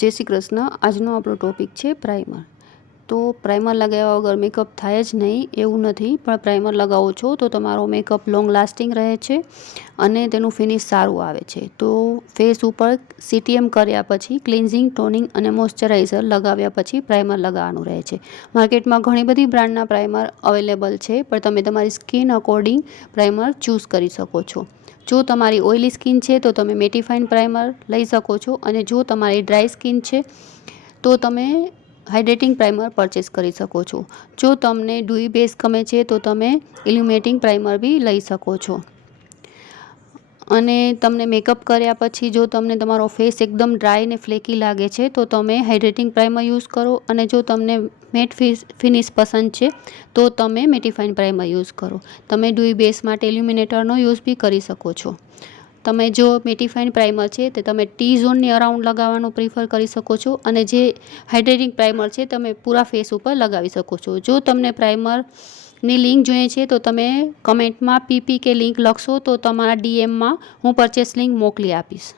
જય શ્રી કૃષ્ણ. આજનો આપણો ટોપિક છે પ્રાઇમર. તો પ્રાઇમર લગાવ્યા વગર મેકઅપ થાય જ નહીં એવું નથી, પણ પ્રાઇમર લગાવો છો તો તમારો મેકઅપ લોંગ લાસ્ટિંગ રહે છે અને તેનું ફિનિશ સારું આવે છે. તો ફેસ ઉપર CTM કર્યા પછી ક્લિન્ઝિંગ, ટોનિંગ અને મોઇશ્ચરાઇઝર લગાવ્યા પછી પ્રાઇમર લગાવવાનું રહે છે. માર્કેટમાં ઘણી બધી બ્રાન્ડના પ્રાઇમર અવેલેબલ છે, પણ તમે તમારી સ્કિન અકોર્ડિંગ પ્રાઇમર ચૂઝ કરી શકો છો. જો તમારી ઓઇલી સ્કિન છે તો તમે મેટિફાઇન પ્રાઇમર લઈ શકો છો, અને જો તમારી ડ્રાય સ્કિન છે તો તમે હાઇડ્રેટિંગ પ્રાઇમર પરચેસ કરી શકો છો. જો તમને ડ્યુઈ બેઝ ગમે છે તો તમે ઇલ્યુમિનેટિંગ પ્રાઇમર બી લઈ શકો છો. અને તમને મેકઅપ કર્યા પછી જો તમને તમારો ફેસ એકદમ ડ્રાય ને ફ્લેકી લાગે છે તો તમે હાઇડ્રેટિંગ પ્રાઇમર યુઝ કરો, અને જો તમને મેટ ફિનિશ પસંદ છે તો તમે મેટિફાઇન પ્રાઇમર યુઝ કરો. તમે ડ્યુઈ બેઝ માટે ઇલ્યુમિનેટરનો યુઝ બી કરી શકો છો. તમે જો મેટિફાઇન પ્રાઇમર છે તે તમે ટી ઝોનની અરાઉન્ડ લગાવવાનું પ્રિફર કરી શકો છો, અને જે હાઇડ્રેટિંગ પ્રાઇમર છે તમે પૂરા ફેસ ઉપર લગાવી શકો છો. જો તમને પ્રાઇમરની લિંક જોઈએ છે તો તમે કમેન્ટમાં PP કે લિંક લખશો તો તમારા DMમાં હું પરચેસ લિંક મોકલી આપીશ.